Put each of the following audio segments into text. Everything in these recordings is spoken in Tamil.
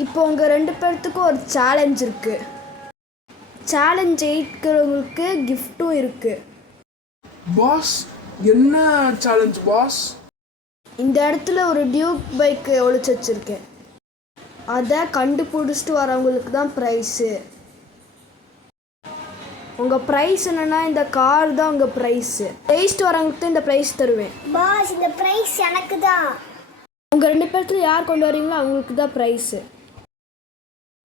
இப்போ உங்கள் 2 பேர்த்துக்கும் ஒரு சேலஞ்ச் இருக்குது. சேலஞ்ச் ஜெயிக்கிறவங்களுக்கு கிஃப்ட்டும் இருக்குது. பாஸ், என்ன சேலஞ்ச் பாஸ்? இந்த இடத்துல ஒரு டியூக் பைக்கு ஒளிச்சு வச்சுருக்கேன். அதை கண்டுபிடிச்சிட்டு வரவங்களுக்கு தான் ப்ரைஸு. உங்கள் ப்ரைஸ் என்னென்னா இந்த கார் தான் உங்கள் ப்ரைஸு. ஜெயிச்சுட்டு வரவங்களுக்கு தான் இந்த ப்ரைஸ் தருவேன். பாஸ், இந்த ப்ரைஸ் எனக்கு தான். உங்கள் 2 பேர்த்துல யார் கொண்டு வரீங்களோ அவங்களுக்கு தான் ப்ரைஸு.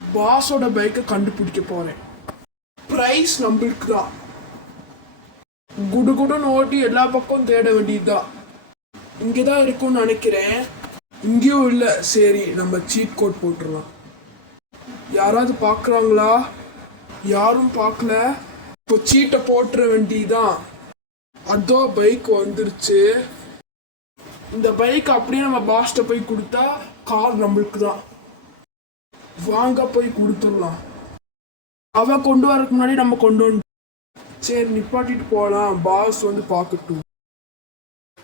பாஸோட பைக்கை கண்டுபிடிக்க போகிறேன். ப்ரைஸ் நம்மளுக்கு தான். குடுகுடுன்னு ஓட்டி எல்லா பக்கம் தேட வேண்டியதுதான். இங்கே தான் இருக்கும்னு நினைக்கிறேன். இங்கேயும் இல்லை. சரி, நம்ம சீட் கோட் போட்டுடலாம். யாராவது பார்க்குறாங்களா? யாரும் பார்க்கல. இப்போ சீட்டை போட்டுற வேண்டியதுதான். அதோ பைக் வந்துருச்சு. இந்த பைக் அப்படியே நம்ம பாஸ்ட்டை போய் கொடுத்தா கார் நம்மளுக்கு தான். வாங்க போய் கொடுத்துடலாம். அவன் கொண்டு வரதுக்கு முன்னாடி நம்ம கொண்டு வந்து சரி நிப்பாட்டிட்டு போகலாம். பாஸ் வந்து பார்க்கட்டும்.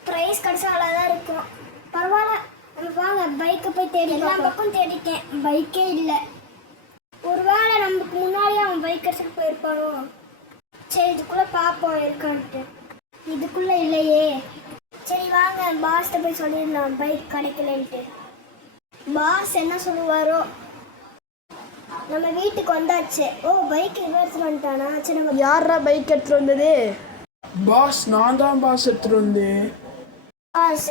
ப்ரைஸ் கிடைச்சா அவ்வளோதான் இருக்கும். பரவாயில்ல, நம்ம வாங்க பைக்கை போய் தேடி. எல்லா பக்கம் தேடிட்டேன், பைக்கே இல்லை. ஒருவேளை நமக்கு முன்னாடியே அவன் பைக் எடுத்துட்டு போயிருப்பானோ? சரி, இதுக்குள்ளே பார்ப்போம் இருக்கான்ட்டு. இதுக்குள்ளே இல்லையே. சரி வாங்க பாஸ்கிட்ட போய் சொல்லிடலாம் பைக் கிடைக்கலன்ட்டு. பாஸ் என்ன சொல்லுவாரோ? நம்ம வீட்டுக்கு வந்தாச்சு. ஓ, பைக் எடுத்துட்டு வந்துட்டானா? சரி, நம்ம யாரா பைக் எடுத்துகிட்டு வந்தது? பாஸ், நான் தான் பாஸ் எடுத்துட்டு வந்தேன். பாஸ்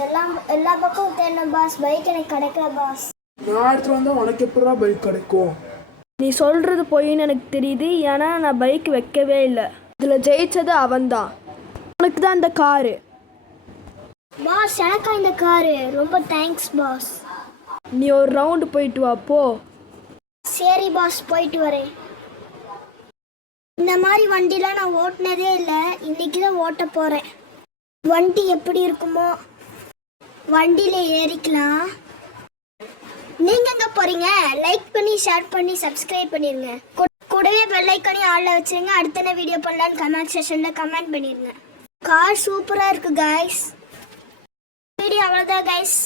எல்லா பக்கமும் தேடணும் பாஸ். பைக் எனக்கு கிடைக்கல பாஸ். நான் எடுத்துட்டு வந்தா உனக்கு எப்படா பைக் கிடைக்கும்? நீ சொல்கிறது பொய்ன்னு எனக்கு தெரியுது. ஏன்னா நான் பைக் வைக்கவே இல்லை. இதில் ஜெயிச்சது அவன்தான். உனக்கு தான் இந்த காரு. பாஸ், எனக்கா இந்த காரு? ரொம்ப தேங்க்ஸ் பாஸ். நீ ஒரு ரவுண்டு போயிட்டு வா போ. சரி பாஸ், போயிட்டு வரேன். இந்த மாதிரி வண்டிலாம் நான் ஓட்டினதே இல்லை. இன்னைக்கு தான் ஓட்ட போகிறேன். வண்டி எப்படி இருக்குமோ? வண்டியில் ஏறிக்கலாம். நீங்கள் எங்கே போகிறீங்க? லைக் பண்ணி ஷேர் பண்ணி சப்ஸ்கிரைப் பண்ணிடுங்க. கூடவே பெல் ஐக்கானே ஆளில் வச்சுருங்க. அடுத்த வீடியோ பண்ணலான்னு கமெண்ட் செஷனில் கமெண்ட் பண்ணிடுங்க. கார் சூப்பராக இருக்குது கைஸ். வீடியோ அவ்வளோதான் கைஸ்.